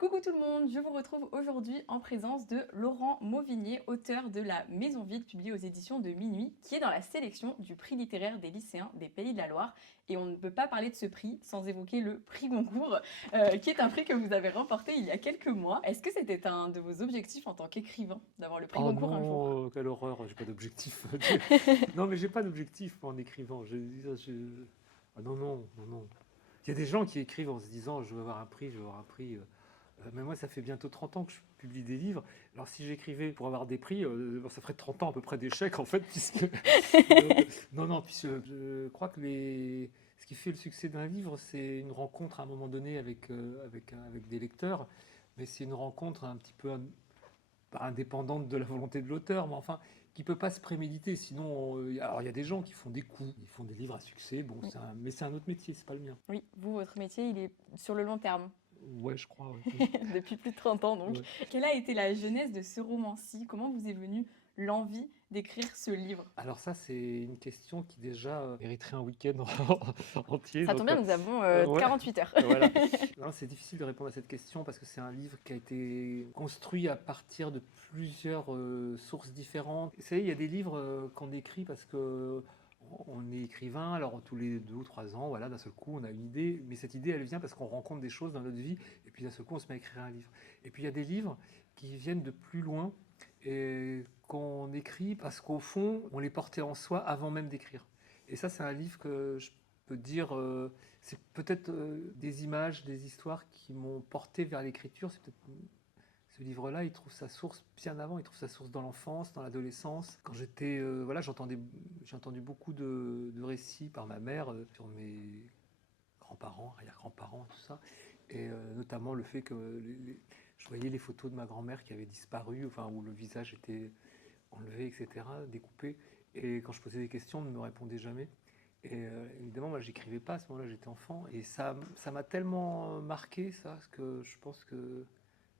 Coucou tout le monde, je vous retrouve aujourd'hui en présence de Laurent Mauvigné, auteur de La Maison Vide, publié aux éditions de Minuit, qui est dans la sélection du prix littéraire des lycéens des Pays de la Loire. Et on ne peut pas parler de ce prix sans évoquer le prix Goncourt, qui est un prix que vous avez remporté il y a quelques mois. Est-ce que c'était un de vos objectifs en tant qu'écrivain, d'avoir le prix Oh Goncourt un jour? non, quelle horreur, j'ai pas d'objectif. Non, mais j'ai pas d'objectif en écrivant. Ah non, non, non, non. Il y a des gens qui écrivent en se disant je veux avoir un prix, je veux avoir un prix. Mais moi, ça fait bientôt 30 ans que je publie des livres. Alors, si j'écrivais pour avoir des prix, ça ferait 30 ans à peu près d'échecs, en fait, puisque... non, non, puis je crois que ce qui fait le succès d'un livre, c'est une rencontre à un moment donné avec des lecteurs, mais c'est une rencontre un petit peu pas indépendante de la volonté de l'auteur, mais enfin, qui peut pas se préméditer. Sinon, alors il y a des gens qui font des coups, ils font des livres à succès, bon, Oui. mais c'est un autre métier, c'est pas le mien. Oui, vous, votre métier, il est sur le long terme, Ouais, je crois. Ouais. depuis plus de 30 ans donc. Ouais. Quelle a été la genèse de ce roman-ci? Comment vous est venue l'envie d'écrire ce livre? Alors ça, c'est une question qui déjà mériterait un week-end entier. Ça tombe bien, nous avons Ouais, 48 heures. voilà. Non, c'est difficile de répondre à cette question parce que c'est un livre qui a été construit à partir de plusieurs sources différentes. Vous savez, il y a des livres qu'on écrit parce que on est écrivain, alors tous les 2 ou 3 ans, voilà, d'un seul coup, on a une idée, mais cette idée, elle vient parce qu'on rencontre des choses dans notre vie, et puis d'un seul coup, on se met à écrire un livre. Et puis il y a des livres qui viennent de plus loin et qu'on écrit parce qu'au fond, on les portait en soi avant même d'écrire. Et ça, c'est un livre que je peux dire, c'est peut-être des images, des histoires qui m'ont porté vers l'écriture. C'est peut-être ce livre-là, il trouve sa source bien avant, il trouve sa source dans l'enfance, dans l'adolescence. Quand j'étais, voilà, j'ai entendu beaucoup de récits par ma mère sur mes grands-parents, arrière-grands-parents, tout ça, et notamment le fait que je voyais les photos de ma grand-mère qui avait disparu, enfin où le visage était enlevé, etc., découpé. Et quand je posais des questions, on ne me répondait jamais. Et évidemment, moi, j'écrivais pas à ce moment-là, j'étais enfant. Et ça m'a tellement marqué, ça, que je pense que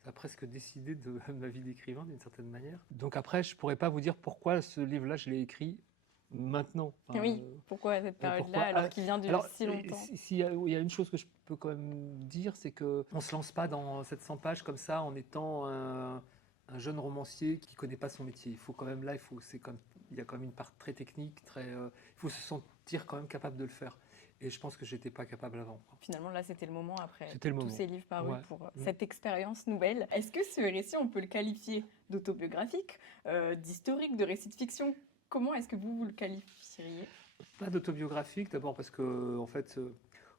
ça a presque décidé de ma vie d'écrivain, d'une certaine manière. Donc après, je pourrais pas vous dire pourquoi ce livre-là, je l'ai écrit maintenant. Enfin, Oui, pourquoi à cette période-là, pourquoi alors qu'il vient de Alors, si longtemps? il y a une chose que je peux quand même dire, c'est que on se lance pas dans 700 pages comme ça en étant un jeune romancier qui connaît pas son métier. Il faut quand même là, il y a quand même une part très technique, il faut se sentir quand même capable de le faire. Et je pense que j'étais pas capable avant, quoi. Finalement, là, c'était le moment, après C'était le tous moment. ces livres parus, Ouais. pour cette expérience nouvelle. Est-ce que ce récit, on peut le qualifier d'autobiographique, d'historique, de récit de fiction? Comment est-ce que vous le qualifieriez? Pas d'autobiographique, d'abord parce que, en fait,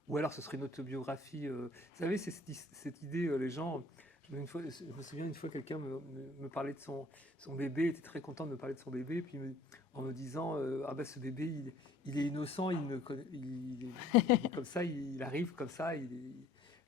ou alors ce serait une autobiographie. Vous savez, c'est cette idée, les gens. Je me souviens une fois, quelqu'un me parlait de son bébé, était très content de me parler de son bébé, puis en me disant ah ben ce bébé, il est innocent, il est comme ça, il arrive comme ça.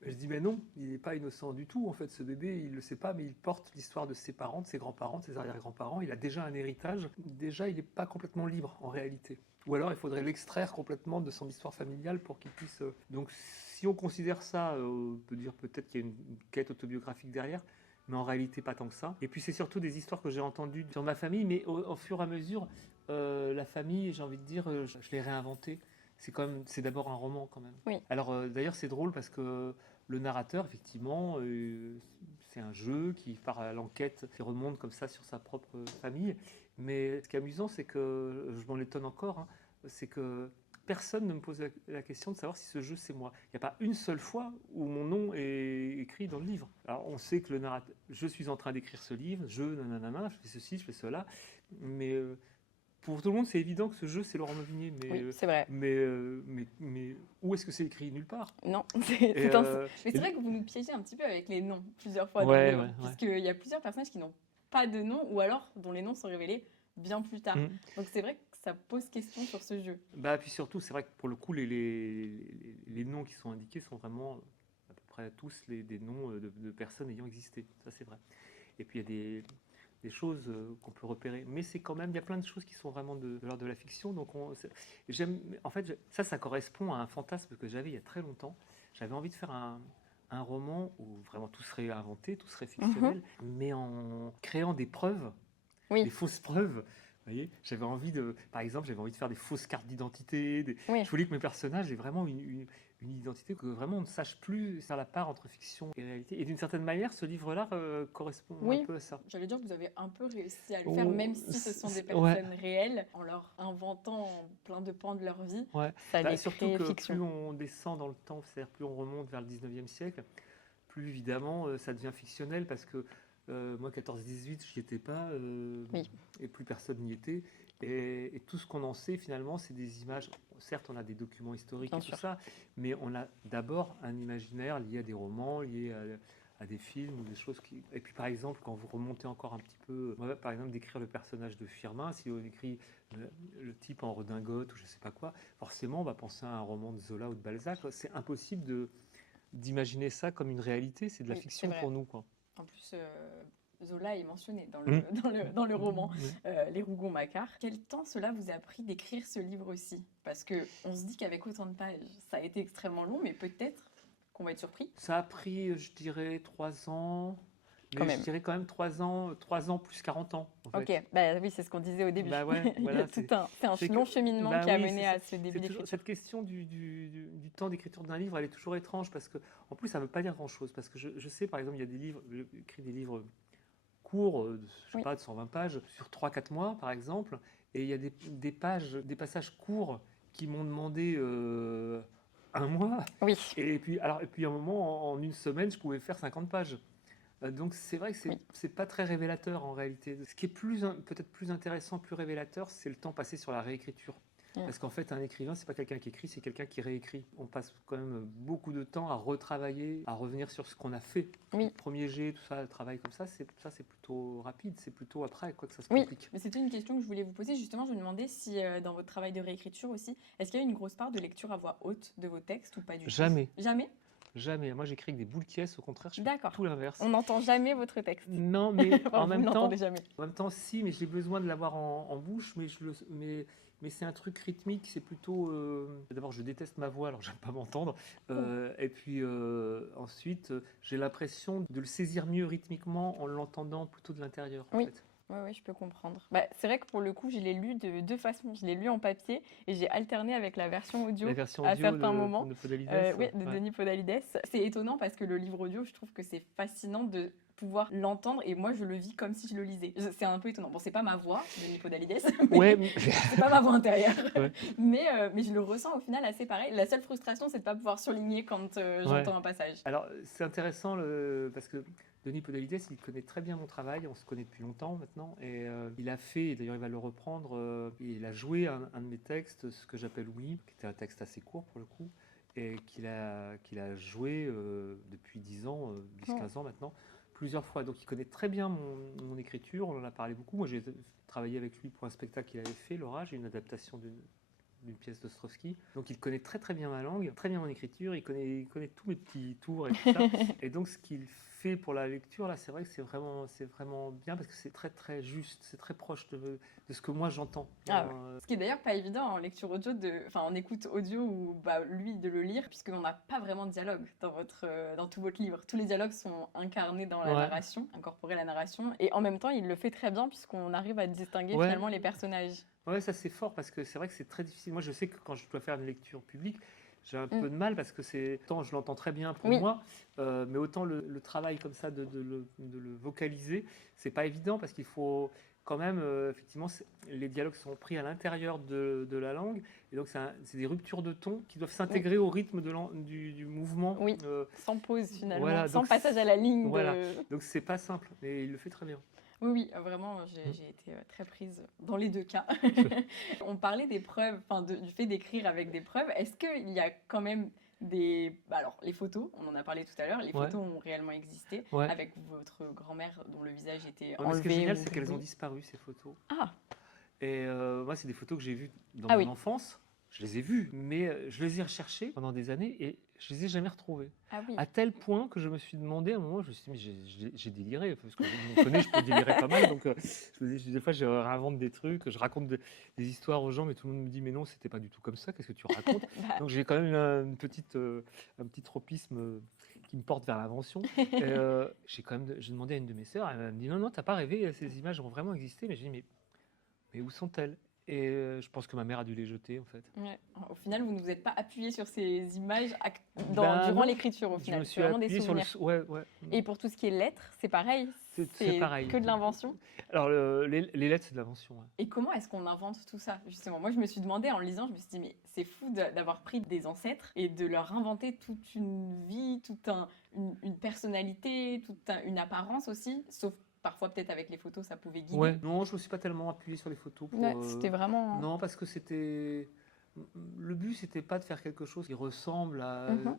Je dis mais non, il n'est pas innocent du tout. En fait, ce bébé, il ne le sait pas, mais il porte l'histoire de ses parents, de ses grands-parents, de ses arrière-grands-parents. Il a déjà un héritage. Déjà, il n'est pas complètement libre en réalité. Ou alors il faudrait l'extraire complètement de son histoire familiale pour qu'il puisse. Donc si on considère ça, on peut dire peut-être qu'il y a une quête autobiographique derrière, mais en réalité pas tant que ça. Et puis c'est surtout des histoires que j'ai entendues sur ma famille, mais au fur et à mesure, la famille, j'ai envie de dire, je l'ai réinventée. C'est d'abord un roman quand même. Oui. Alors d'ailleurs c'est drôle parce que le narrateur, effectivement, c'est un jeu qui part à l'enquête, qui remonte comme ça sur sa propre famille. Mais ce qui est amusant, c'est que, je m'en étonne encore, hein, c'est que personne ne me pose la question de savoir si ce jeu c'est moi. Il n'y a pas une seule fois où mon nom est écrit dans le livre. Alors on sait que le narrateur, je suis en train d'écrire ce livre, nanana, je fais ceci, je fais cela, mais pour tout le monde c'est évident que ce jeu c'est Laurent Mauvigné, Oui, c'est vrai. mais où est-ce que c'est écrit? Nulle part. Non, Et, mais c'est vrai que vous nous piégez un petit peu avec les noms plusieurs fois dans le ouais, livre, ouais, ouais. puisqu'il y a plusieurs personnages qui n'ont pas de nom, ou alors dont les noms sont révélés bien plus tard. Mm. Donc c'est vrai que ça pose question sur ce jeu. Bah, puis surtout, c'est vrai que pour le coup, les noms qui sont indiqués sont vraiment à peu près tous des noms de personnes ayant existé. Ça, c'est vrai. Et puis, il y a des choses qu'on peut repérer. Mais c'est quand même, il y a plein de choses qui sont vraiment de l'ordre de la fiction. Donc, en fait, ça correspond à un fantasme que j'avais il y a très longtemps. J'avais envie de faire un roman où vraiment tout serait inventé, tout serait fictionnel, mais en créant des preuves, Oui. des fausses preuves. Vous voyez, par exemple, j'avais envie de faire des fausses cartes d'identité. Oui. Je voulais que mes personnages aient vraiment une une identité, que vraiment on ne sache plus faire la part entre fiction et réalité. Et d'une certaine manière, ce livre-là correspond un Oui, peu à ça. j'allais dire que vous avez un peu réussi à le faire, même si ce sont des Ouais, personnes réelles, en leur inventant plein de pans de leur vie, ouais. ça les Surtout crée que fiction. plus on descend dans le temps, c'est-à-dire plus on remonte vers le 19e siècle, plus évidemment ça devient fictionnel parce que moi 14-18 j'y étais pas Oui, et plus personne n'y était et tout ce qu'on en sait finalement c'est des images. Certes on a des documents historiques bien et tout sûr. ça, mais on a d'abord un imaginaire lié à des romans, lié à des films ou des choses qui... Et puis par exemple quand vous remontez encore un petit peu, moi, par exemple d'écrire le personnage de Firmin, si on écrit le type en redingote ou je sais pas quoi, forcément on va penser à un roman de Zola ou de Balzac. C'est impossible d'imaginer ça comme une réalité, c'est de la Oui, c'est fiction vrai. pour nous, quoi. En plus, Zola est mentionné dans Mm. dans le roman, Mm. Les Rougon-Macquart. Quel temps cela vous a pris d'écrire ce livre aussi? Parce que on se dit qu'avec autant de pages, ça a été extrêmement long, mais peut-être qu'on va être surpris Ça a pris, je dirais, 3 ans, quand mais je même. dirais quand même 3 ans plus 40 ans, en Ok, fait. bah oui, c'est ce qu'on disait au début. Bah ouais, Il y a voilà, c'est un c'est que, long cheminement bah qui a oui, c'est mené ça. à ce début C'est toujours d'écriture. cette question du temps d'écriture d'un livre, elle est toujours étrange parce que, en plus, ça ne veut pas dire grand-chose. Parce que je sais, par exemple, il y a des livres, j'écris des livres courts, je sais Oui, pas, de 120 pages, sur 3-4 mois, par exemple, et il y a des pages, des passages courts qui m'ont demandé un mois, oui, et puis à un moment, en une semaine, je pouvais faire 50 pages. Donc c'est vrai que oui. c'est pas très révélateur en réalité. Ce qui est peut-être plus intéressant, plus révélateur, c'est le temps passé sur la réécriture. Mm. Parce qu'en fait, un écrivain, c'est pas quelqu'un qui écrit, c'est quelqu'un qui réécrit. On passe quand même beaucoup de temps à retravailler, à revenir sur ce qu'on a fait. Le Oui, premier jet, tout ça, le travail comme ça, c'est plutôt rapide. C'est plutôt après quoi que ça se oui. complique. Mais c'était une question que je voulais vous poser. Justement, je me demandais si dans votre travail de réécriture aussi, est-ce qu'il y a une grosse part de lecture à voix haute de vos textes ou pas du tout? Jamais, Jamais? jamais. Moi, j'écris avec des boules qui au contraire, je fais D'accord. tout l'inverse. On n'entend jamais votre texte. Non, mais Enfin, vous ne l'entendez jamais. en même temps, si, mais j'ai besoin de l'avoir en bouche, mais c'est un truc rythmique, c'est plutôt... D'abord, je déteste ma voix, alors j'aime pas m'entendre. Et puis ensuite, j'ai l'impression de le saisir mieux rythmiquement en l'entendant plutôt de l'intérieur, en Oui. fait. Oui, oui, je peux comprendre. Bah, c'est vrai que pour le coup, je l'ai lu de deux façons. Je l'ai lu en papier et j'ai alterné avec la version La audio version à audio certains moments. de Podalides, Oui, de ouais. Denis Podalides. C'est étonnant parce que le livre audio, je trouve que c'est fascinant de pouvoir l'entendre et moi, je le vis comme si je le lisais. C'est un peu étonnant. Bon, c'est pas ma voix, Denis Podalides, Ouais, mais c'est pas ma voix intérieure. ouais, Mais je le ressens au final assez pareil. La seule frustration, c'est de pas pouvoir surligner quand ouais. j'entends un passage. Alors, c'est intéressant parce que Denis Podalides, il connaît très bien mon travail, on se connaît depuis longtemps maintenant, et il a fait, et d'ailleurs il va le reprendre, il a joué un de mes textes, ce que j'appelle Oui, qui était un texte assez court pour le coup, et qu'il a joué depuis 10 ans, 10-15 ans maintenant, plusieurs fois. Donc il connaît très bien mon écriture, on en a parlé beaucoup. Moi j'ai travaillé avec lui pour un spectacle qu'il avait fait, L'Orage, une adaptation d'une pièce d'Ostrovsky. Donc il connaît très très bien ma langue, très bien mon écriture, il connaît tous mes petits tours et tout ça. Et donc ce qu'il fait pour la lecture, là, c'est vrai que c'est vraiment bien parce que c'est très très juste, c'est très proche de ce que moi j'entends. Ah ouais. Ce qui est d'ailleurs pas évident en lecture audio, enfin en écoute audio ou bah, lui de le lire, puisqu'on n'a pas vraiment de dialogue dans tout votre livre. Tous les dialogues sont incarnés dans la Ouais, narration, incorporés à la narration, et en même temps il le fait très bien puisqu'on arrive à distinguer ouais, finalement les personnages. ouais, ça c'est fort parce que c'est vrai que c'est très difficile. Moi je sais que quand je dois faire une lecture publique, j'ai un Mm. peu de mal parce que autant je l'entends très bien pour Oui, moi, mais autant le travail comme ça de le vocaliser, c'est pas évident parce qu'il faut quand même, effectivement, les dialogues sont pris à l'intérieur de la langue et donc c'est des ruptures de ton qui doivent oui, s'intégrer au rythme du mouvement. oui, sans pause finalement, Voilà, sans passage à la ligne voilà, de... donc c'est pas simple, mais il le fait très bien. Oui, oui, vraiment, Mm. j'ai été très prise dans les deux cas. On parlait des preuves, enfin du fait d'écrire avec des preuves. Est-ce qu'il y a quand même des... Bah alors, les photos, on en a parlé tout à l'heure, les Ouais, photos ont réellement existé, ouais. avec votre grand-mère dont le visage était Ouais, mais ce qui est enlevé génial, ou c'est qu'elles ont doublé. disparu, ces photos. Ah, Et moi, c'est des photos que j'ai vues dans ah mon oui, enfance. Je les ai vues, mais je les ai recherchées pendant des années et je les ai jamais retrouvées. ah oui. À tel point que je me suis demandé à un moment, je me suis dit, mais j'ai déliré, parce que je me connais, je peux délirer pas mal. Donc, des fois, je réinvente des trucs, je raconte des histoires aux gens, mais tout le monde me dit, mais non, c'était pas du tout comme ça, qu'est-ce que tu racontes? Bah, Donc, j'ai quand même un petit tropisme qui me porte vers l'invention. Et, j'ai demandé à une de mes sœurs, elle me dit, non, non, t'as pas rêvé, ces images ont vraiment existé. Mais j'ai dit, mais où sont-elles? Et je pense que ma mère a dû les jeter, en fait. Ouais. Au final, vous ne vous êtes pas appuyé sur ces images Ben durant non, l'écriture, au je me final. C'est suis vraiment des appuyé sur le... souvenirs. Ouais, ouais. Et pour tout ce qui est lettres, c'est pareil, C'est c'est pareil. que de l'invention. Alors, les lettres, c'est de l'invention. Ouais. Et comment est-ce qu'on invente tout ça, justement? Moi, je me suis demandé en le lisant, je me suis dit, mais c'est fou d'avoir pris des ancêtres et de leur inventer toute une vie, une personnalité, une apparence aussi, sauf parfois peut-être avec les photos, ça pouvait guider. Ouais, non, je me suis pas tellement appuyé sur les photos pour. Ouais, c'était vraiment... Non, parce que c'était. Le but, c'était pas de faire quelque chose qui ressemble à. Mhm.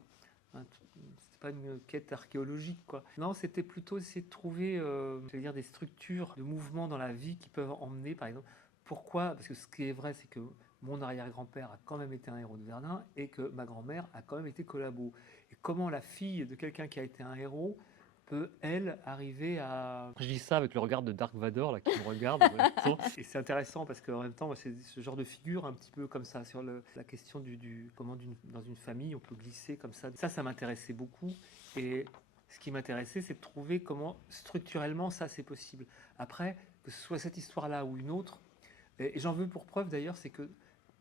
C'était pas une quête archéologique, quoi. Non, c'était plutôt essayer de trouver, j'allais dire, des structures de mouvement dans la vie qui peuvent emmener, par exemple. Pourquoi? Parce que ce qui est vrai, c'est que mon arrière-grand-père a quand même été un héros de Verdun et que ma grand-mère a quand même été collabo. Et comment la fille de quelqu'un qui a été un héros peut, elle, arriver à... Je dis ça avec le regard de Dark Vador, là, qui me regarde. Et c'est intéressant parce qu'en même temps, moi, c'est ce genre de figure un petit peu comme ça, sur la question comment dans une famille, on peut glisser comme ça. Ça m'intéressait beaucoup. Et ce qui m'intéressait, c'est de trouver comment, structurellement, ça, c'est possible. Après, que ce soit cette histoire-là ou une autre, et j'en veux pour preuve, d'ailleurs, c'est que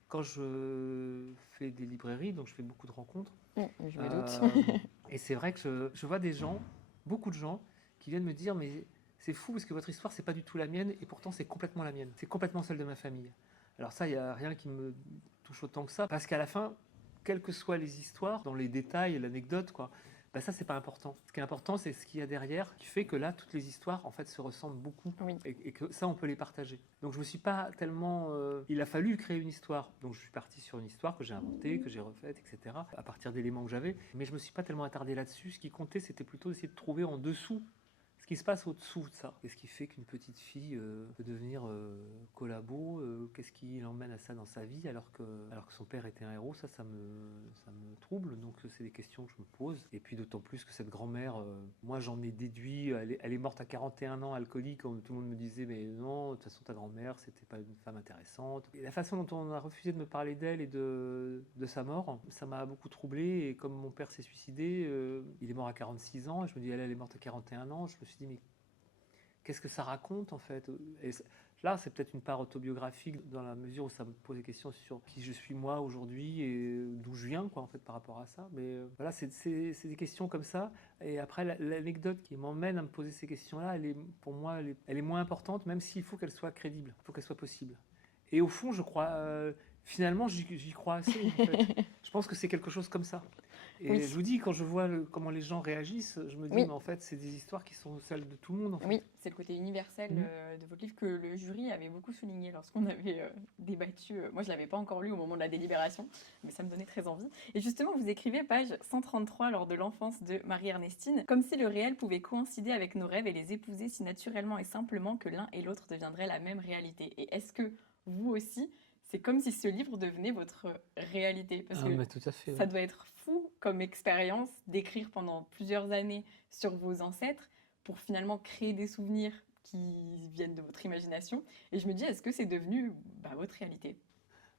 quand je fais des librairies, donc je fais beaucoup de rencontres, Je me doute. et c'est vrai que je vois des gens, beaucoup de gens, qui viennent me dire mais c'est fou parce que votre histoire c'est pas du tout la mienne et pourtant c'est complètement la mienne, c'est complètement celle de ma famille. Alors ça, il n'y a rien qui me touche autant que ça, parce qu'à la fin, quelles que soient les histoires, dans les détails, l'anecdote, quoi, bah ça c'est pas important. Ce qui est important, c'est ce qu'il y a derrière, qui fait que là, toutes les histoires en fait se ressemblent beaucoup, Oui. et que ça on peut les partager. Donc je me suis pas tellement... il a fallu créer une histoire, donc je suis parti sur une histoire que j'ai inventée, que j'ai refaite, etc., à partir d'éléments que j'avais, mais je me suis pas tellement attardé là-dessus. Ce qui comptait, c'était plutôt d'essayer de trouver en dessous ce qui se passe au-dessous de ça. Qu'est-ce qui fait qu'une petite fille peut devenir collabo, qu'est-ce qui l'emmène à ça dans sa vie alors que son père était un héros, ça me trouble. Donc c'est des questions que je me pose. Et puis d'autant plus que cette grand-mère, moi j'en ai déduit, elle est morte à 41 ans, alcoolique, tout le monde me disait mais non, de toute façon ta grand-mère c'était pas une femme intéressante. Et la façon dont on a refusé de me parler d'elle et de sa mort, ça m'a beaucoup troublé. Et comme mon père s'est suicidé, il est mort à 46 ans, et je me dis elle est morte à 41 ans, je me suis dit mais qu'est-ce que ça raconte en fait? Et là c'est peut-être une part autobiographique dans la mesure où ça me pose des questions sur qui je suis moi aujourd'hui et d'où je viens, quoi, en fait, par rapport à ça. Mais voilà, c'est des questions comme ça. Et après l'anecdote qui m'emmène à me poser ces questions-là, pour moi elle est moins importante, même s'il faut qu'elle soit crédible, il faut qu'elle soit possible. Et au fond je crois, finalement j'y crois assez en fait. Je pense que c'est quelque chose comme ça. Et Oui. je vous dis, quand je vois comment les gens réagissent, je me dis, Oui. mais en fait, c'est des histoires qui sont celles de tout le monde. En fait. Oui, c'est le côté universel de votre livre que le jury avait beaucoup souligné lorsqu'on avait débattu. Moi, je ne l'avais pas encore lu au moment de la délibération, mais ça me donnait très envie. Et justement, vous écrivez page 133 lors de l'enfance de Marie-Ernestine, comme si le réel pouvait coïncider avec nos rêves et les épouser si naturellement et simplement que l'un et l'autre deviendraient la même réalité. Et est-ce que vous aussi, c'est comme si ce livre devenait votre réalité? Parce que mais tout à fait. ça doit être fou comme expérience d'écrire pendant plusieurs années sur vos ancêtres pour finalement créer des souvenirs qui viennent de votre imagination. Et je me dis, est-ce que c'est devenu votre réalité?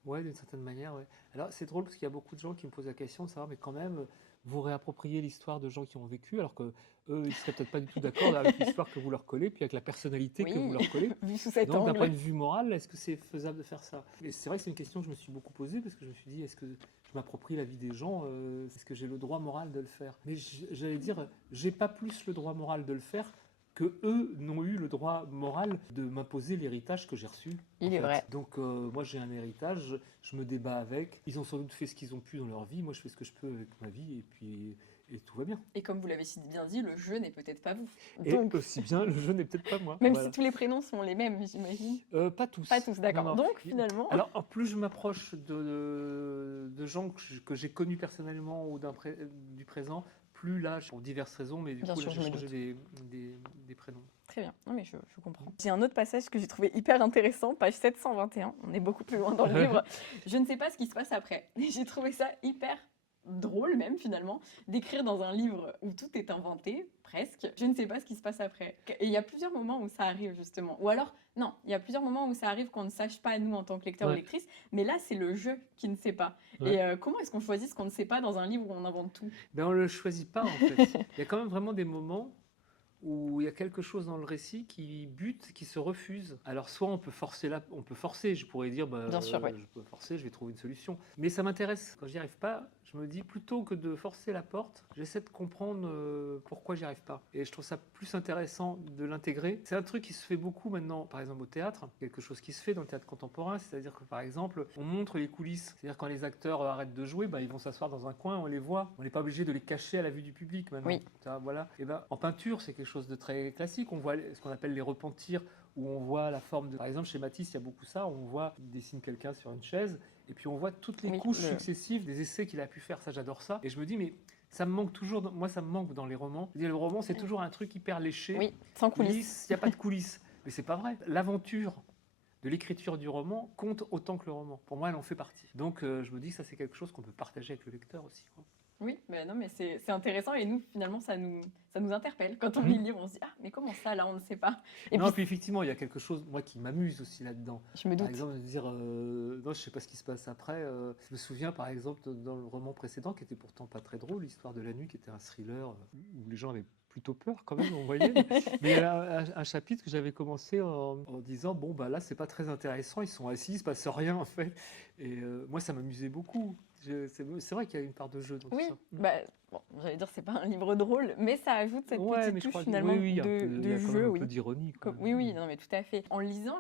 Ouais, d'une certaine manière, ouais. Alors, c'est drôle parce qu'il y a beaucoup de gens qui me posent la question de savoir, mais quand même, vous réappropriez l'histoire de gens qui ont vécu, alors que eux, ils seraient peut-être pas du tout d'accord avec l'histoire que vous leur collez, puis avec la personnalité que vous leur collez. Vu sous cet Donc, d'un angle. point de vue moral, est-ce que c'est faisable de faire ça? Et c'est vrai que c'est une question que je me suis beaucoup posée, parce que je me suis dit, est-ce que je m'approprie la vie des gens? Est-ce que j'ai le droit moral de le faire? Mais j'allais dire, j'ai pas plus le droit moral de le faire que eux n'ont eu le droit moral de m'imposer l'héritage que j'ai reçu. Il est vrai. Donc moi j'ai un héritage, je me débat avec. Ils ont sans doute fait ce qu'ils ont pu dans leur vie, moi je fais ce que je peux avec ma vie, et puis tout va bien. Et comme vous l'avez si bien dit, le jeu n'est peut-être pas vous. Et aussi bien, le jeu n'est peut-être pas moi. Même Voilà. si tous les prénoms sont les mêmes, j'imagine. Pas tous. Pas tous, d'accord. Non, non. Donc finalement... Alors en plus je m'approche de gens que j'ai connus personnellement ou du présent, plus là, pour diverses raisons, mais du Bien coup sûr, là je me j'ai changé des prénoms. Très bien, non, mais je comprends. J'ai un autre passage que j'ai trouvé hyper intéressant, page 721, on est beaucoup plus loin dans le livre. Je ne sais pas ce qui se passe après. J'ai trouvé ça hyper drôle même finalement, d'écrire dans un livre où tout est inventé, presque. Je ne sais pas ce qui se passe après. Et il y a plusieurs moments où ça arrive justement. Ou alors, non, il y a plusieurs moments où ça arrive qu'on ne sache pas nous en tant que lecteur ou lectrice, mais là c'est le jeu qui ne sait pas. Et comment est-ce qu'on choisit ce qu'on ne sait pas dans un livre où on invente tout? Ben on ne le choisit pas en fait. Il y a quand même vraiment des moments où il y a quelque chose dans le récit qui bute, qui se refuse. Alors soit on peut forcer, je pourrais dire, Bien sûr, oui. je peux forcer, je vais trouver une solution. Mais ça m'intéresse. Quand j'y arrive pas, je me dis plutôt que de forcer la porte, j'essaie de comprendre pourquoi j'y arrive pas. Et je trouve ça plus intéressant de l'intégrer. C'est un truc qui se fait beaucoup maintenant, par exemple au théâtre, quelque chose qui se fait dans le théâtre contemporain, c'est-à-dire que par exemple, on montre les coulisses. C'est-à-dire quand les acteurs arrêtent de jouer, ils vont s'asseoir dans un coin, on les voit. On n'est pas obligé de les cacher à la vue du public maintenant. Oui. Ça, voilà. Et en peinture, c'est quelque chose de très classique. On voit ce qu'on appelle les repentirs, où on voit la forme de... Par exemple, chez Matisse, il y a beaucoup ça. On voit, il dessine quelqu'un sur une chaise, et puis on voit toutes les couches successives des essais qu'il a pu faire. Ça, j'adore ça. Et je me dis, mais ça me manque toujours... Moi, ça me manque dans les romans. Le roman, c'est toujours un truc hyper léché. Oui, sans coulisses. Il n'y a pas de coulisses. Mais c'est pas vrai. L'aventure de l'écriture du roman compte autant que le roman. Pour moi, elle en fait partie. Donc, je me dis que ça, c'est quelque chose qu'on peut partager avec le lecteur aussi, quoi. Oui, mais non, mais c'est intéressant et nous, finalement, ça nous interpelle. Quand on lit le livre, on se dit « Ah, mais comment ça, là, on ne sait pas ?» Et puis effectivement, il y a quelque chose, moi, qui m'amuse aussi là-dedans. Je me doute. Par exemple, de dire non, je ne sais pas ce qui se passe après. Je me souviens, par exemple, dans le roman précédent, qui était pourtant pas très drôle, l'histoire de la nuit, qui était un thriller où les gens avaient plutôt peur quand même, on voyait. Mais il y a un chapitre que j'avais commencé en disant, bon, là, c'est pas très intéressant, ils sont assis, il se passe rien, en fait. Et moi, ça m'amusait beaucoup. C'est vrai qu'il y a une part de jeu dans tout ça. Bon, j'allais dire c'est pas un livre drôle, mais ça ajoute cette petite touche finalement de jeu, un peu d'ironie. Oui, non mais tout à fait. En lisant,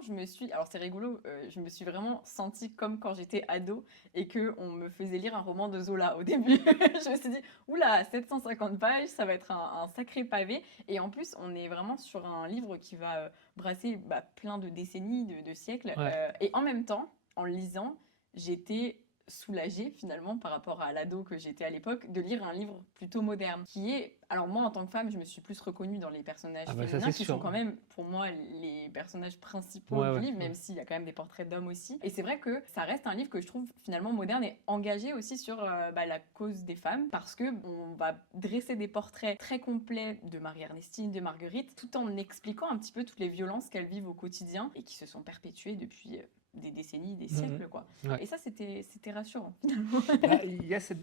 alors c'est rigolo, je me suis vraiment sentie comme quand j'étais ado et que on me faisait lire un roman de Zola au début. Je me suis dit oula, 750 pages, ça va être un sacré pavé. Et en plus, on est vraiment sur un livre qui va brasser plein de décennies, de siècles. Ouais. Et en même temps, en lisant, j'étais soulagée finalement par rapport à l'ado que j'étais à l'époque de lire un livre plutôt moderne qui est, alors moi en tant que femme je me suis plus reconnue dans les personnages féminins qui sont quand même pour moi les personnages principaux du livre, même s'il y a quand même des portraits d'hommes aussi, et c'est vrai que ça reste un livre que je trouve finalement moderne et engagé aussi sur la cause des femmes, parce que on va dresser des portraits très complets de Marie-Ernestine, de Marguerite, tout en expliquant un petit peu toutes les violences qu'elles vivent au quotidian et qui se sont perpétuées depuis des décennies, des siècles, quoi. Ouais. Et ça, c'était rassurant, finalement.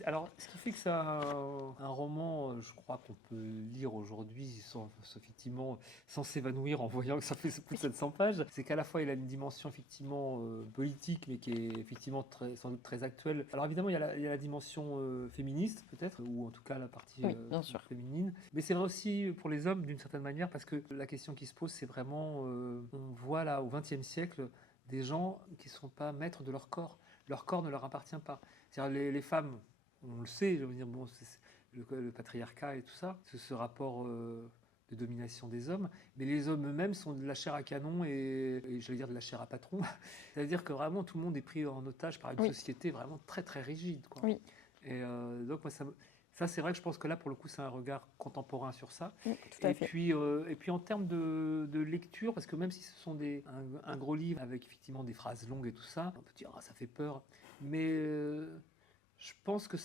Alors, ce qui fait que c'est un roman, je crois qu'on peut lire aujourd'hui effectivement, sans s'évanouir en voyant que ça fait plus de 700 pages, c'est qu'à la fois, il a une dimension effectivement politique, mais qui est effectivement sans doute très actuelle. Alors évidemment, il y a la dimension féministe, peut-être, ou en tout cas la partie féminine. Mais c'est vrai aussi pour les hommes, d'une certaine manière, parce que la question qui se pose, c'est vraiment, on voit là, au XXe siècle, des gens qui ne sont pas maîtres de leur corps. Leur corps ne leur appartient pas. C'est-à-dire les femmes, on le sait, je veux dire, bon, c'est le patriarcat et tout ça, c'est ce rapport de domination des hommes, mais les hommes eux-mêmes sont de la chair à canon et je veux dire de la chair à patron. C'est-à-dire que vraiment tout le monde est pris en otage par une société vraiment très très rigide, quoi. Oui. Et donc moi ça, c'est vrai que je pense que là, pour le coup, c'est un regard contemporain sur ça. Oui, tout à fait. Et puis en termes de lecture, parce que même si ce sont un gros livre avec effectivement des phrases longues et tout ça, on peut dire ça fait peur. Mais je pense que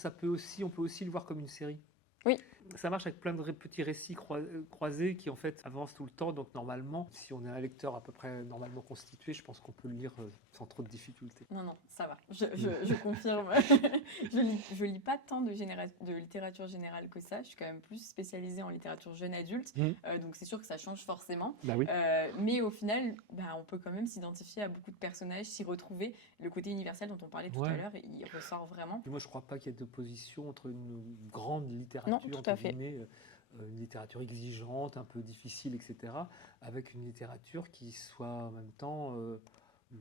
on peut aussi le voir comme une série. Oui. Ça marche avec plein de petits récits croisés qui en fait avancent tout le temps. Donc normalement, si on est un lecteur à peu près normalement constitué, je pense qu'on peut le lire sans trop de difficultés. Non, ça va. Je confirme. je lis pas tant de littérature générale que ça. Je suis quand même plus spécialisée en littérature jeune adulte. Donc c'est sûr que ça change forcément. Oui. Mais au final, on peut quand même s'identifier à beaucoup de personnages, s'y retrouver. Le côté universel dont on parlait tout à l'heure, il ressort vraiment. Et moi, je crois pas qu'il y ait d'opposition entre une grande littérature, non, tout à fait. Une littérature exigeante, un peu difficile, etc., avec une littérature qui soit en même temps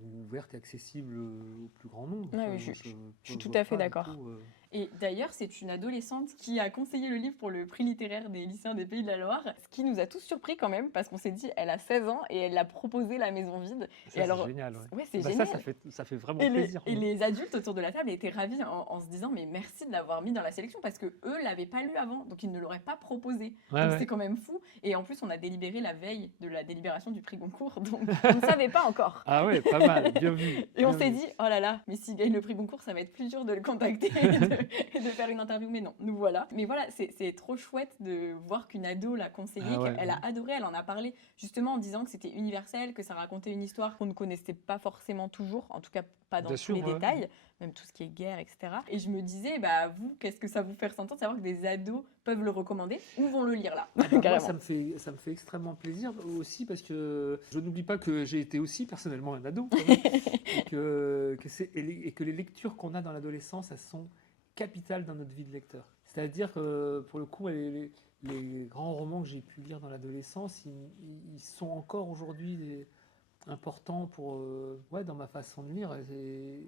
ouverte et accessible au plus grand nombre. Oui, je suis tout à fait d'accord. Et d'ailleurs, c'est une adolescente qui a conseillé le livre pour le prix littéraire des lycéens des Pays de la Loire, ce qui nous a tous surpris quand même, parce qu'on s'est dit, elle a 16 ans et elle a proposé La Maison vide. Ça, c'est génial. Ouais, c'est génial. Ça fait vraiment plaisir. Et les adultes autour de la table étaient ravis en se disant, mais merci de l'avoir mis dans la sélection, parce qu'eux ne l'avaient pas lu avant, donc ils ne l'auraient pas proposé. Donc c'est quand même fou. Et en plus, on a délibéré la veille de la délibération du prix Goncourt, donc on ne savait pas encore. Ah ouais, pas mal, bien vu. Et on s'est dit, oh là là, mais s'il gagne le prix Goncourt, ça va être plus dur de le contacter de faire une interview, mais non, nous voilà. Mais voilà, c'est trop chouette de voir qu'une ado l'a conseillé, Ah ouais. qu'elle a adoré, elle en a parlé justement en disant que c'était universel, que ça racontait une histoire qu'on ne connaissait pas forcément toujours, en tout cas pas dans Bien tous sûr, les ouais. détails, même tout ce qui est guerre, etc. Et je me disais, bah vous, qu'est-ce que ça vous fait ressentir de savoir que des ados peuvent le recommander ou vont le lire là, Ah bah, moi, carrément. ça me fait extrêmement plaisir aussi parce que je n'oublie pas que j'ai été aussi personnellement un ado quand même, et que les lectures qu'on a dans l'adolescence, elles sont capitales dans notre vie de lecteur. C'est-à-dire que pour le coup, les grands romans que j'ai pu lire dans l'adolescence, ils sont encore aujourd'hui importants pour, ouais, dans ma façon de lire et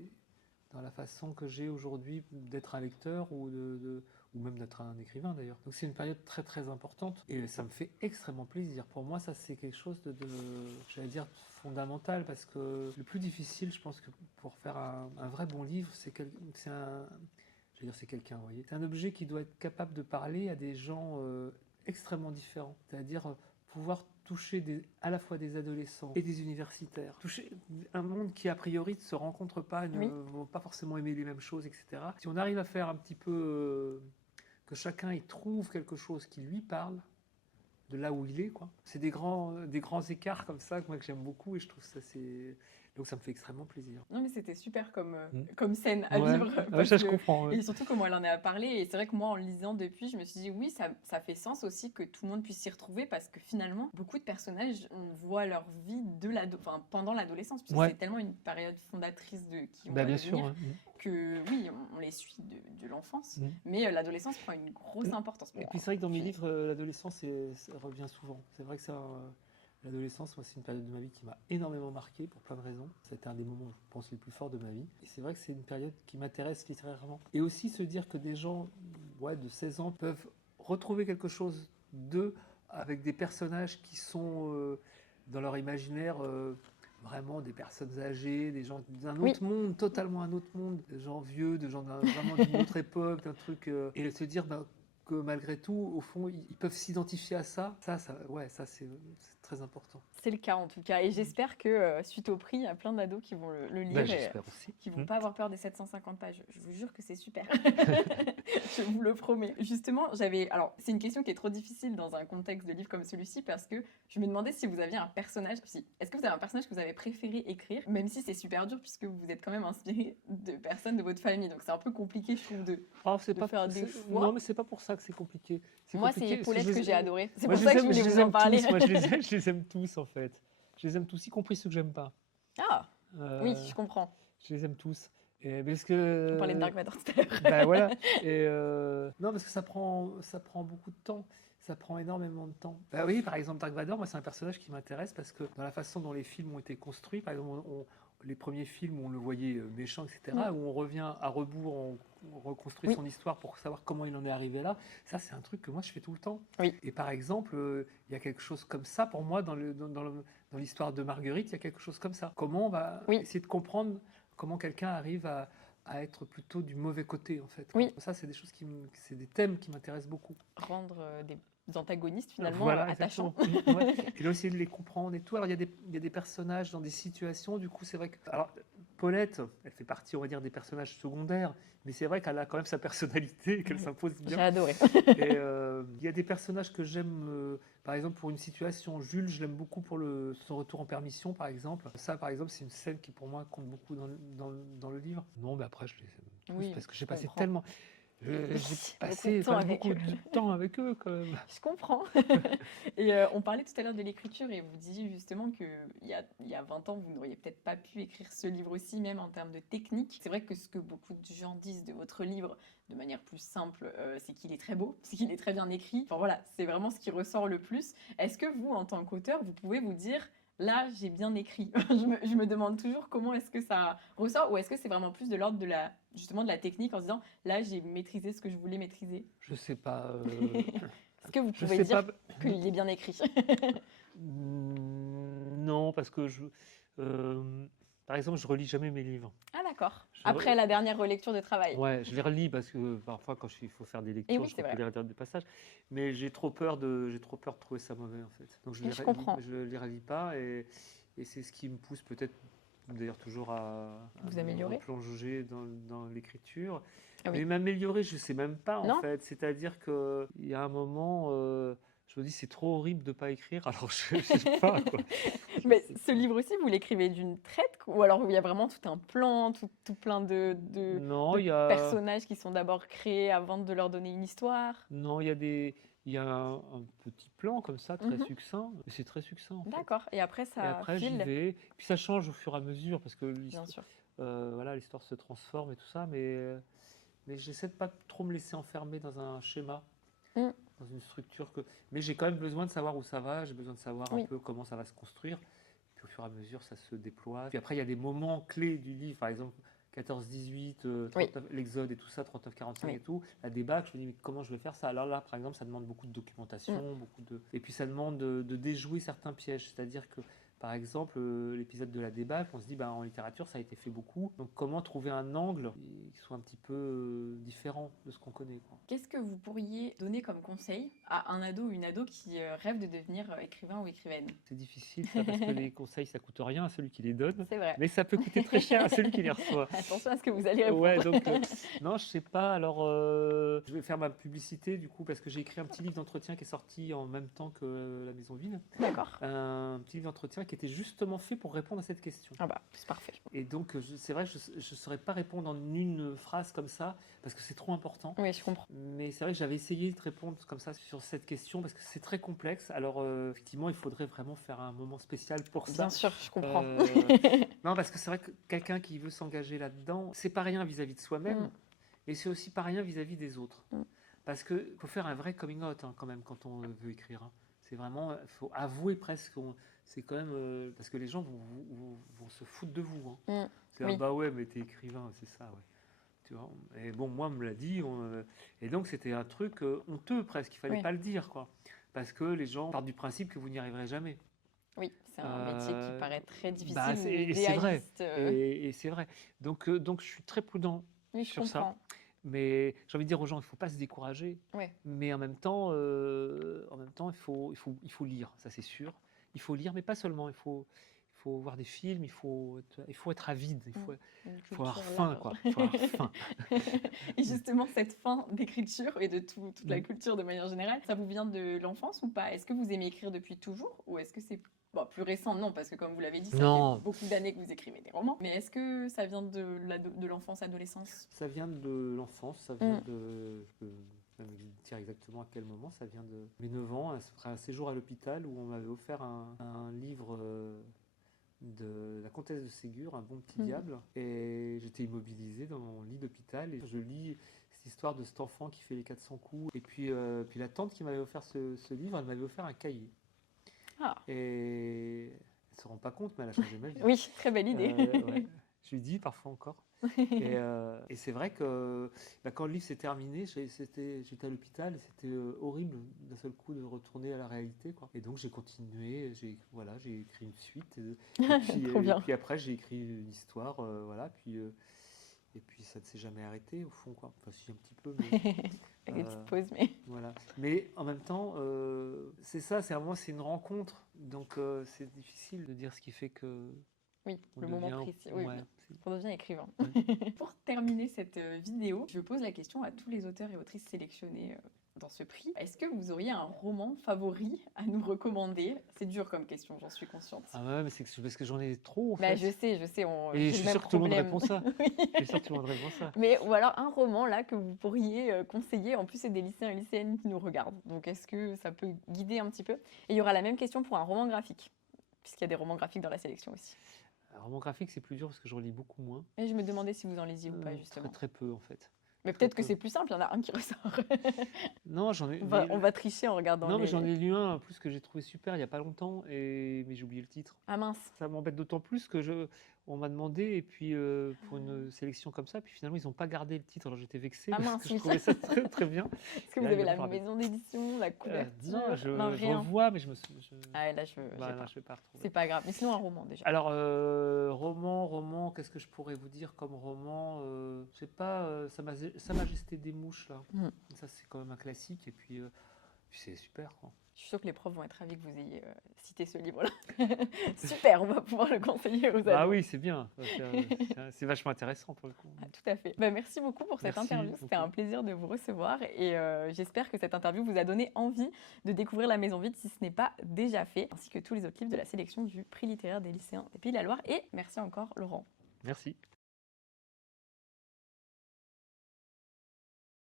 dans la façon que j'ai aujourd'hui d'être un lecteur ou même d'être un écrivain d'ailleurs. Donc c'est une période très très importante et ça me fait extrêmement plaisir. Pour moi, ça c'est quelque chose j'allais dire, fondamental parce que le plus difficile, je pense que pour faire un vrai bon livre, je veux dire, c'est quelqu'un, vous voyez. C'est un objet qui doit être capable de parler à des gens extrêmement différents. C'est-à-dire pouvoir toucher à la fois des adolescents et des universitaires. Toucher un monde qui, a priori, ne se rencontre pas, ne Oui. vont pas forcément aimer les mêmes choses, etc. Si on arrive à faire un petit peu que chacun y trouve quelque chose qui lui parle, de là où il est, quoi. C'est des grands écarts comme ça, moi, que j'aime beaucoup et je trouve ça, c'est... Donc ça me fait extrêmement plaisir. Non, mais c'était super Mm. comme scène à Ouais, vivre. ouais, Parce ça je que, comprends. Ouais. et surtout comment elle en a parlé. Et c'est vrai que moi, en le lisant depuis, je me suis dit, oui, ça fait sens aussi que tout le monde puisse s'y retrouver parce que finalement, beaucoup de personnages, on voit leur vie pendant l'adolescence, puisque Ouais. c'est tellement une période fondatrice de qui on Bah, va bien sûr. devenir Ouais. que oui, on les suit de l'enfance. Mm. Mais l'adolescence prend une grosse importance pour Et moi. puis c'est vrai que dans mes livres, l'adolescence ça revient souvent. C'est vrai que l'adolescence, moi, c'est une période de ma vie qui m'a énormément marqué pour plein de raisons. C'était un des moments, je pense, les plus forts de ma vie. Et c'est vrai que c'est une période qui m'intéresse littérairement. Et aussi se dire que des gens de 16 ans peuvent retrouver quelque chose d'eux avec des personnages qui sont dans leur imaginaire vraiment des personnes âgées, des gens d'un Oui. autre monde, totalement un autre monde, des gens vieux, des gens vraiment d'une autre époque, d'un truc. Et se dire que malgré tout, au fond, ils peuvent s'identifier à ça. Ouais, ça c'est très important. C'est le cas en tout cas. Et j'espère que suite au prix, il y a plein d'ados qui vont le Bah, lire et j'espère aussi. qui vont pas avoir peur des 750 pages. Je vous jure que c'est super. Je vous le promets. Justement, alors c'est une question qui est trop difficile dans un contexte de livre comme celui-ci parce que je me demandais si vous aviez un personnage. Est-ce que vous avez un personnage que vous avez préféré écrire, même si c'est super dur puisque vous êtes quand même inspiré de personnes de votre famille. Donc c'est un peu compliqué, je trouve, de faire des choix. Non, mais c'est pas pour ça que c'est compliqué. Moi, c'est Paulette que j'ai adoré. C'est Moi, pour ça que je voulais vous en parler. Moi, je les aime tous, en fait. Je les aime tous, y compris ceux que j'aime pas. Ah, oui, Euh, je comprends. Je les aime tous. Et parce que, On parlait de Dark Vador tout à l'heure. bah voilà. Et non, parce que ça prend beaucoup de temps. Ça prend énormément de temps. Bah oui, par exemple, Dark Vador, moi, c'est un personnage qui m'intéresse parce que dans la façon dont les films ont été construits, par exemple, les premiers films où on le voyait méchant, etc., où on revient à rebours, on reconstruit son histoire pour savoir comment il en est arrivé là, ça, c'est un truc que moi, je fais tout le temps. Oui. Et par exemple, il y a quelque chose comme ça, pour moi, dans l'histoire de Marguerite, il y a quelque chose comme ça. Comment on va essayer de comprendre comment quelqu'un arrive à être plutôt du mauvais côté, en fait. Oui. Ça, c'est des choses c'est des thèmes qui m'intéressent beaucoup. Rendre des antagonistes finalement Voilà, attachants. Ouais. Et là, essayer de les comprendre et tout. Alors, il y a des personnages dans des situations, du coup, c'est vrai que... Alors, Paulette, elle fait partie, on va dire, des personnages secondaires, mais c'est vrai qu'elle a quand même sa personnalité et qu'elle s'impose bien. J'ai adoré. Et il y a des personnages que j'aime, par exemple, pour une situation. Jules, je l'aime beaucoup pour son retour en permission, par exemple. Ça, par exemple, c'est une scène qui, pour moi, compte beaucoup dans le livre. Non, mais après, je les aime tous, parce que j'ai passé tellement... J'ai passé beaucoup de temps avec eux, quand même. Je comprends. Et on parlait tout à l'heure de l'écriture et vous disiez justement qu'il y a 20 ans, vous n'auriez peut-être pas pu écrire ce livre-ci, même en termes de technique. C'est vrai que ce que beaucoup de gens disent de votre livre, de manière plus simple, c'est qu'il est très beau, c'est qu'il est très bien écrit. Enfin voilà, c'est vraiment ce qui ressort le plus. Est-ce que vous, en tant qu'auteur, vous pouvez vous dire... Là, j'ai bien écrit. Je me demande toujours comment est-ce que ça ressort, ou est-ce que c'est vraiment plus de l'ordre de la technique en se disant là, j'ai maîtrisé ce que je voulais maîtriser. Je sais pas. Est-ce que vous pouvez dire qu'il est bien écrit? Non, parce que par exemple, je relis jamais mes livres. Ah d'accord. Après la dernière relecture de travail. Ouais, je les relis parce que parfois, quand il faut faire des lectures, je relis les passages. Mais j'ai trop peur de trouver ça mauvais, en fait. Donc je les relis pas et c'est ce qui me pousse peut-être d'ailleurs toujours à Vous me améliorez? replonger dans l'écriture. Ah Mais oui. m'améliorer, je ne sais même pas en Non? fait. C'est-à-dire qu'il y a un moment, je me dis c'est trop horrible de ne pas écrire, alors je ne sais pas quoi. Je Mais sais ce pas. livre aussi, vous l'écrivez d'une traite? Ou alors il y a vraiment tout un plan, tout plein Non, de il y a, personnages qui sont d'abord créés avant de leur donner une histoire? non, il y a un petit plan comme ça, très Mhm. succinct. Mais c'est très succinct en fait. D'accord. Et après, Et ça après j'y file, vais. Puis ça change au fur et à mesure parce que bien sûr. voilà, l'histoire se transforme et tout ça, mais j'essaie de pas trop me laisser enfermer dans un schéma, Mm. dans une structure que. Mais j'ai quand même besoin de savoir où ça va, j'ai besoin de savoir un Oui. peu comment ça va se construire. Puis au fur et à mesure, ça se déploie. Puis après, il y a des moments clés du livre, par exemple 14-18, Oui. l'Exode et tout ça, 39-45 et Oui. tout, la débâcle, je me dis mais comment je vais faire ça? Alors là, par exemple, ça demande beaucoup de Mm. documentation, et puis ça demande de déjouer certains pièges. C'est-à-dire que, par exemple, l'épisode de la débâcle, on se dit, bah, en littérature, ça a été fait beaucoup. Donc comment trouver un angle qui soit un petit peu différent de ce qu'on connaît, quoi. Qu'est-ce que vous pourriez donner comme conseil à un ado ou une ado qui rêve de devenir écrivain ou écrivaine? C'est difficile ça parce que les conseils ça coûte rien à celui qui les donne, C'est vrai. mais ça peut coûter très cher à celui qui les reçoit. Attention à ce que vous allez Ouais, répondre. donc non, je sais pas. Alors, je vais faire ma publicité du coup parce que j'ai écrit un petit livre d'entretien qui est sorti en même temps que La Maison Vide. D'accord. Un petit livre d'entretien qui était justement fait pour répondre à cette question. Ah bah, c'est parfait. Et donc, c'est vrai que je ne saurais pas répondre en une phrase comme ça parce que c'est trop important. Oui, je comprends. Mais c'est vrai que j'avais essayé de répondre comme ça sur cette question parce que c'est très complexe. Alors, effectivement, il faudrait vraiment faire un moment spécial pour ça. Bien sûr, je comprends. Non, parce que c'est vrai que quelqu'un qui veut s'engager là-dedans, c'est pas rien vis-à-vis de soi-même, Mm. et c'est aussi pas rien vis-à-vis des autres. Mm. Parce qu'il faut faire un vrai coming out hein, quand même quand on veut écrire. Hein. C'est vraiment, il faut avouer presque. C'est quand même parce que les gens vont se foutre de vous. Hein. Mm. C'est Oui. bah ouais, mais t'es écrivain, c'est ça, ouais. Tu vois. Et bon, moi, on me l'a dit, et donc c'était un truc honteux presque. Il fallait Oui. pas le dire, quoi, parce que les gens partent du principe que vous n'y arriverez jamais. Oui, c'est un métier qui paraît très difficile Bah, ou et c'est vrai. idéaliste. Et c'est vrai. Donc, je suis très prudent Oui, je sur ça. comprends. Mais j'ai envie de dire aux gens, il ne faut pas se décourager. Oui. Mais en même temps, il faut lire, ça c'est sûr. Il faut lire, mais pas seulement. Il faut voir des films, il faut être avide. Une Faut avoir culture faim, large. quoi. Il faut avoir faim. Et justement, cette faim d'écriture et de toute la Mm. culture de manière générale, ça vous vient de l'enfance ou pas? Est-ce que vous aimez écrire depuis toujours ou est-ce que c'est plus récent? Non, parce que comme vous l'avez dit, ça Non. fait beaucoup d'années que vous écrivez des romans. Mais est-ce que ça vient de l'enfance, adolescence? Ça vient de l'enfance, ça vient de. Je peux même dire exactement à quel moment. Ça vient de mes 9 ans, après un séjour à l'hôpital où on m'avait offert un livre de la comtesse de Ségur, Un bon petit diable. Et j'étais immobilisé dans mon lit d'hôpital et je lis cette histoire de cet enfant qui fait les 400 coups. Et puis la tante qui m'avait offert ce livre, elle m'avait offert un cahier. Ah. Et elle ne se rend pas compte, mais elle a changé ma vie. Oui, très belle idée. Ouais. Je lui dis parfois encore. Et c'est vrai que quand le livre s'est terminé, j'étais à l'hôpital et c'était horrible d'un seul coup de retourner à la réalité, quoi. Et donc j'ai continué, j'ai écrit une suite. Trop bien. Puis après j'ai écrit une histoire, voilà. Et puis ça ne s'est jamais arrêté au fond, quoi. Enfin si un petit peu, mais Avec des petites pauses, mais voilà. Mais en même temps, c'est ça, c'est une rencontre. Donc c'est difficile de dire ce qui fait que oui, on le moment devient- précis. Oui, ouais, on devient écrivain. Ouais. Pour terminer cette vidéo, je pose la question à tous les auteurs et autrices sélectionnés dans ce prix. Est-ce que vous auriez un roman favori à nous recommander? C'est dur comme question, j'en suis consciente. Ah ouais, mais c'est parce que j'en ai trop, en Bah, fait. je sais, Et j'ai je le suis même sûr que tout le monde problème. répond ça. Oui. Je suis sûr que tout le monde répond ça. Mais ou alors un roman là que vous pourriez conseiller. En plus, c'est des lycéens et lycéennes qui nous regardent. Donc, est-ce que ça peut guider un petit peu? Et il y aura la même question pour un roman graphique, puisqu'il y a des romans graphiques dans la sélection aussi. Un roman graphique, c'est plus dur parce que je relis beaucoup moins. Et je me demandais si vous en lisiez ou pas, justement. Très peu, en fait. Mais Très peut-être que peu. c'est plus simple, il y en a un qui ressort. Non, j'en ai. On va tricher en regardant Non, les... mais j'en ai lu un en plus que j'ai trouvé super il n'y a pas longtemps, mais j'ai oublié le titre. Ah mince. Ça m'embête d'autant plus que on m'a demandé, et puis pour une sélection comme ça, puis finalement ils n'ont pas gardé le titre, alors j'étais vexé Ah parce mince, que je oui. trouvais ça très très bien. Est-ce que vous Là, avez évidemment, la je me rappelle. maison d'édition, la couverture? Non, je rien. revois, mais je me. Ah, là, je Bah, j'ai non, pas. je vais pas retrouver. C'est pas grave. Mais sinon, un roman déjà. Alors, roman, qu'est-ce que je pourrais vous dire comme roman? Je sais pas, Sa Majesté des Mouches, là. Mm. Ça, c'est quand même un classique. Et puis, Puis c'est super, quoi. Je suis sûre que les profs vont être ravis que vous ayez cité ce livre-là. Super, on va pouvoir le conseiller aux ados. Ah oui, c'est bien. C'est vachement intéressant pour le coup. Ah, tout à fait. Bah, merci beaucoup pour cette Merci interview. C'était un beaucoup. plaisir de vous recevoir et j'espère que cette interview vous a donné envie de découvrir La Maison Vide si ce n'est pas déjà fait, ainsi que tous les autres livres de la sélection du prix littéraire des lycéens des Pays de la Loire. Et merci encore, Laurent. Merci.